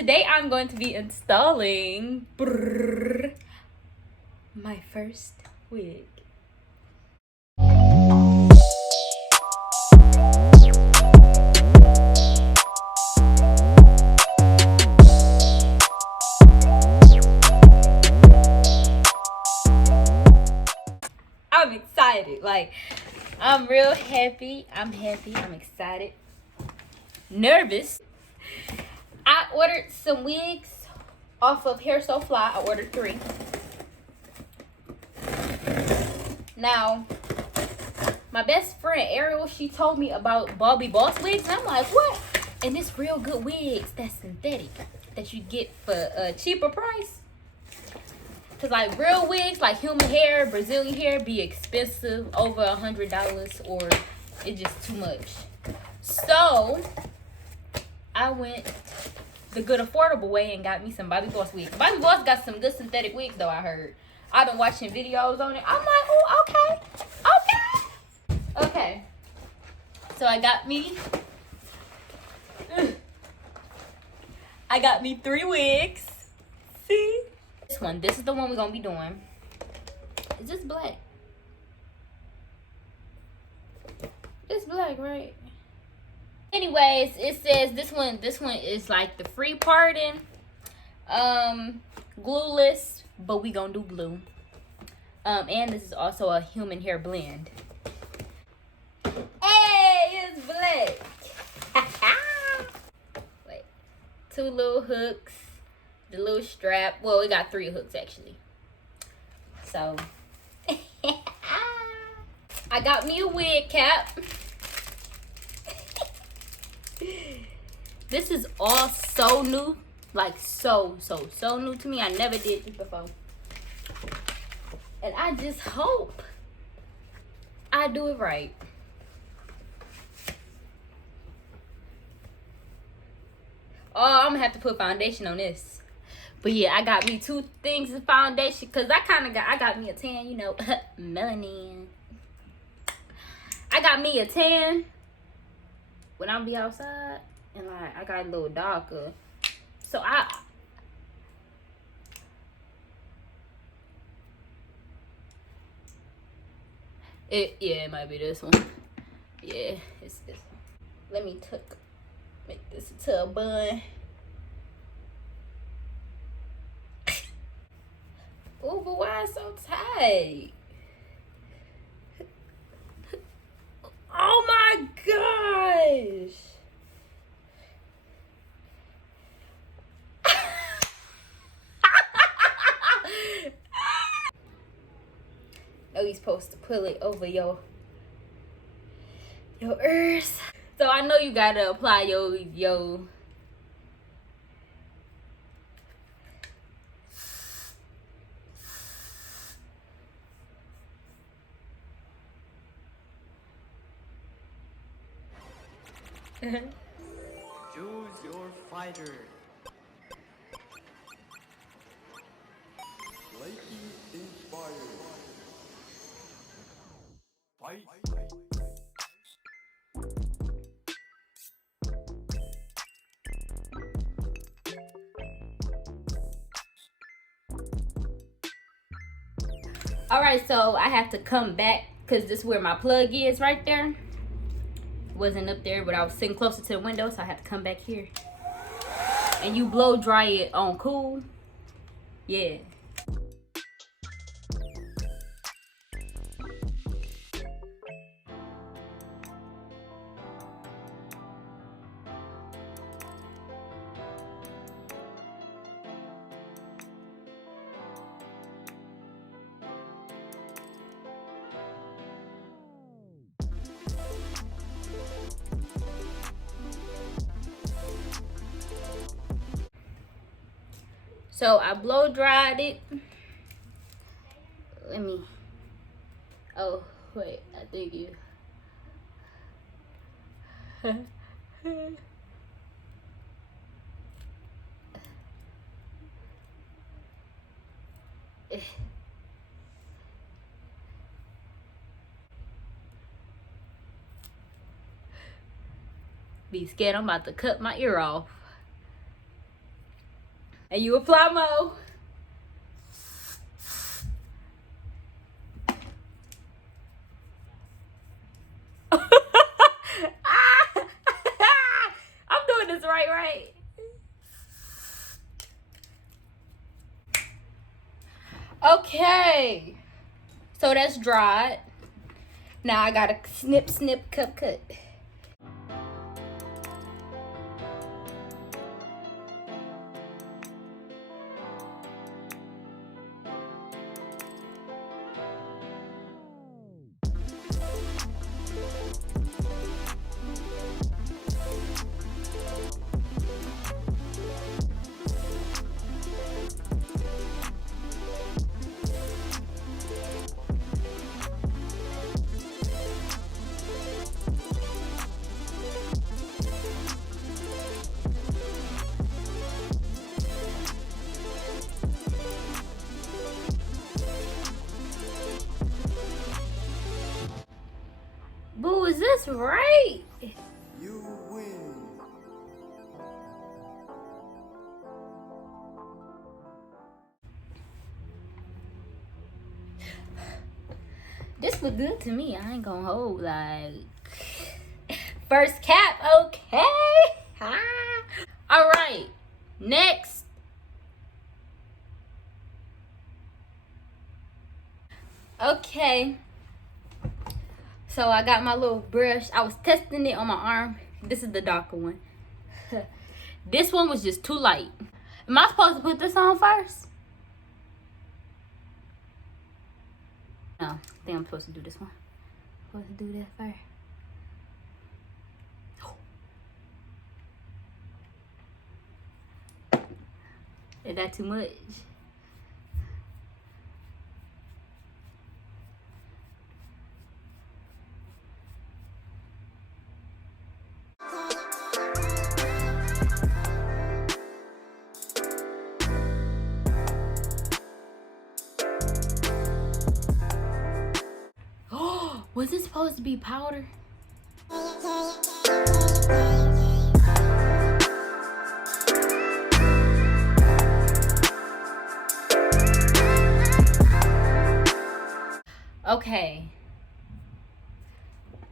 Today I'm going to be installing my first wig. I'm excited. Like, I'm real happy. I'm excited. Nervous. I ordered some wigs off of Hair So Fly. I ordered 3. Now, my best friend Ariel, she told me about Bobby Boss wigs, and I'm like, what? And it's real good wigs that's synthetic that you get for a cheaper price. Cause like real wigs, like human hair, Brazilian hair, be expensive, over $100, or it's just too much. So I went the good affordable way and got me some Bobby Boss wigs. Bobby Boss got some good synthetic wigs though, I heard. I've been watching videos on it. I'm like, oh, okay. So I got me 3 wigs. See? This is the one we're gonna be doing. Is this black? It's black, right? Anyways, it says this one is like the free parting, glueless, but we gonna do glue. And this is also a human hair blend. Hey, it's black. Wait, 2 little hooks, the little strap. Well, we got 3 hooks actually. So I got me a wig cap. This is all so new, like so new to me. I never did this before, and I just hope I do it right. Oh, I'm gonna have to put foundation on this. But yeah, I got me 2 things of foundation because I got me a tan, you know, melanin. I got me a tan when I'll be outside, and like I got a little darker. So it might be this one. Yeah, it's this one. Let me make this into a bun. Oh, but why it's so tight? Oh my gosh! No, you're supposed to pull it over your ears. So I know you gotta apply your Choose your fighter. Lightning inspired. Fight. Alright, so I have to come back because this is where my plug is right there. Wasn't up there, but I was sitting closer to the window, so I had to come back here. And you blow dry it on cool. Yeah. So I blow dried it. Let me. Oh wait, I think you. Be scared I'm about to cut my ear off. And you apply more. I'm doing this right? Okay. So that's dried. Now I gotta snip, cut. Boo, is this right? You win. This look good to me. I ain't gonna hold like first cap, okay. All right, next. Okay. So I got my little brush. I was testing it on my arm. This is the darker one. This one was just too light. Am I supposed to put this on first? No, I think I'm supposed to do this one. I'm supposed to do that first. Is that too much? Was it supposed to be powder? Okay.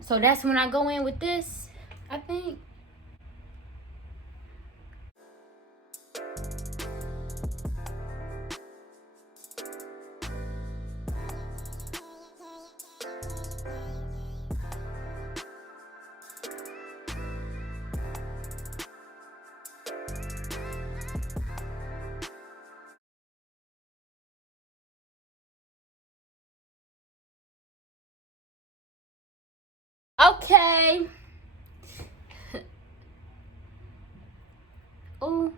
So that's when I go in with this, I think. Okay. Oh.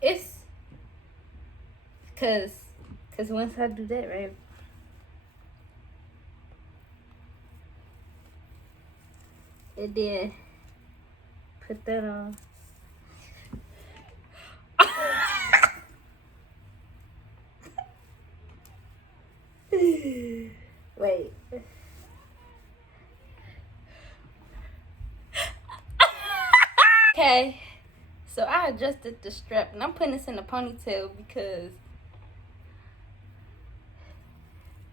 It's cause once I do that, right? And then put that on. Wait. Okay. So I adjusted the strap and I'm putting this in a ponytail because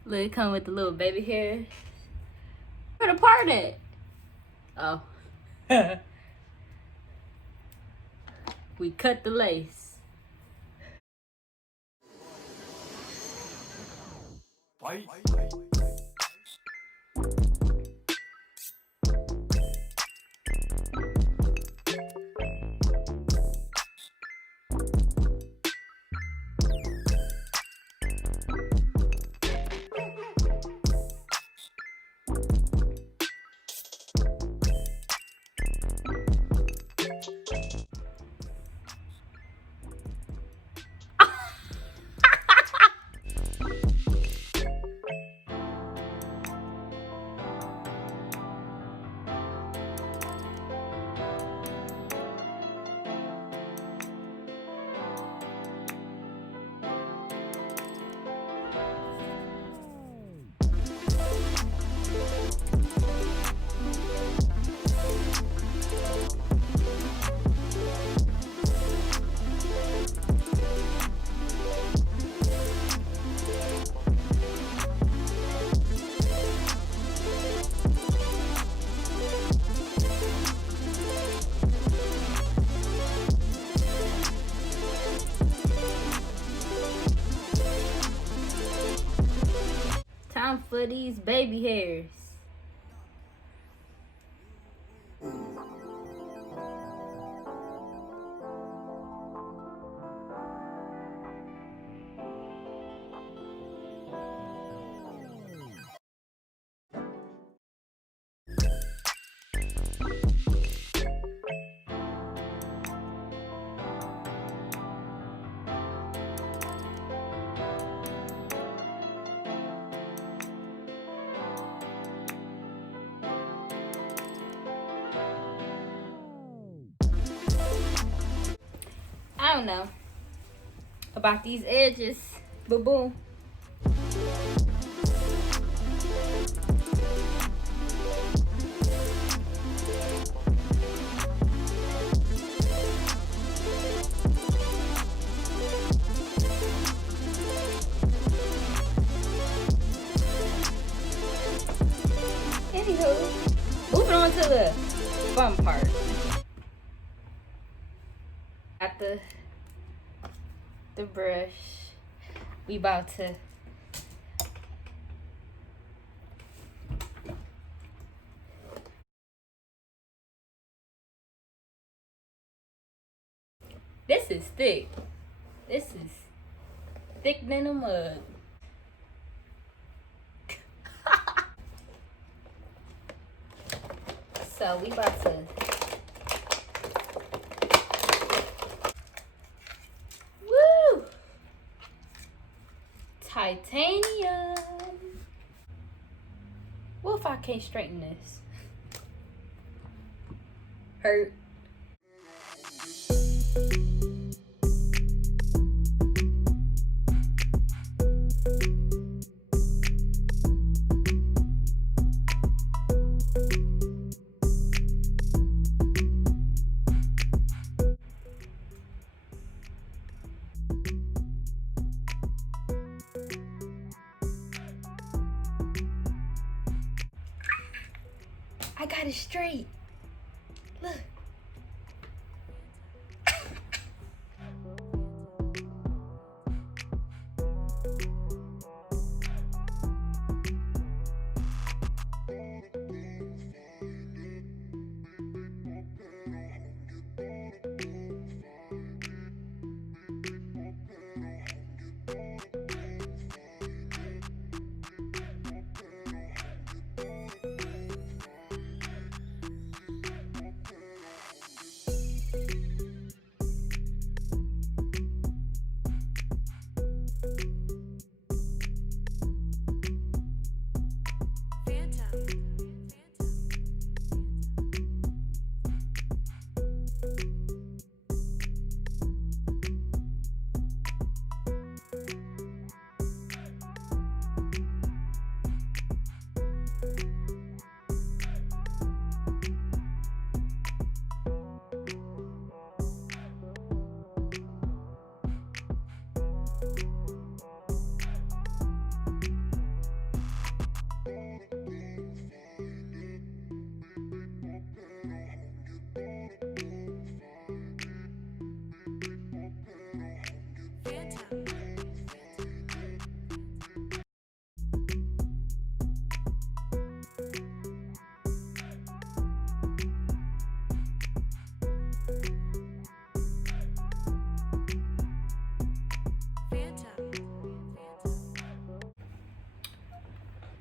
look, it come with the little baby hair. Where the part at? Oh. We cut the lace. Fight. of these baby hairs. I don't know about these edges, but boom. Anywho, moving on to the fun part. Got the brush. We about to this is thick. This is thick than a mug. So we about to woo titanium. What if I can't straighten this? Hurt. I got it straight. Look.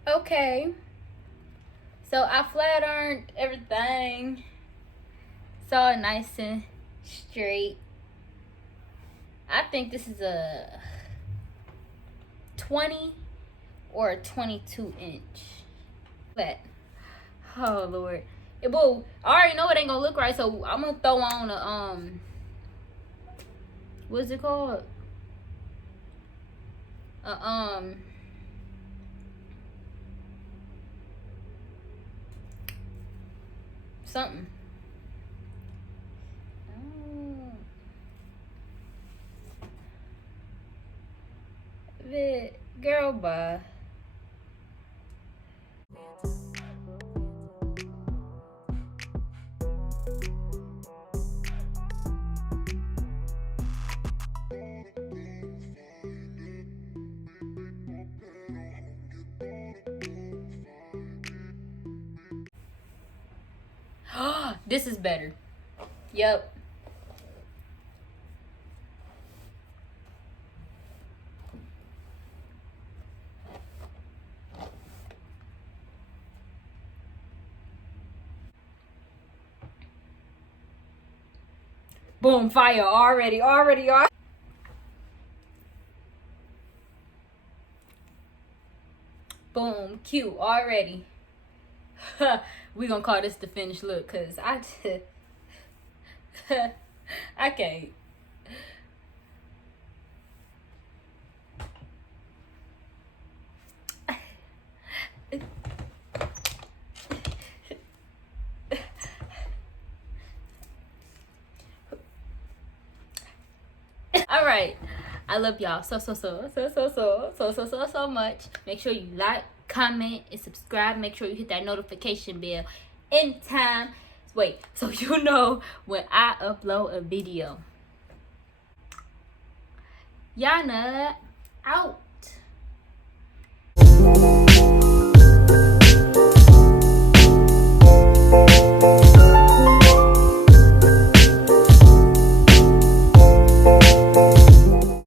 Okay, so I flat ironed everything. It's all nice and straight. I think this is a 20 or a 22 inch. But, oh Lord. Well, I already know it ain't gonna look right, so I'm gonna throw on a, what's it called? Something. Oh. Girl, bye. This is better. Yep. Boom, fire already. Boom, cute already. We gonna call this the finished look, cause I just I can't. All right, I love y'all so much. Make sure you like, comment, and subscribe. Make sure you hit that notification bell in time. Wait, so you know when I upload a video. Yana out.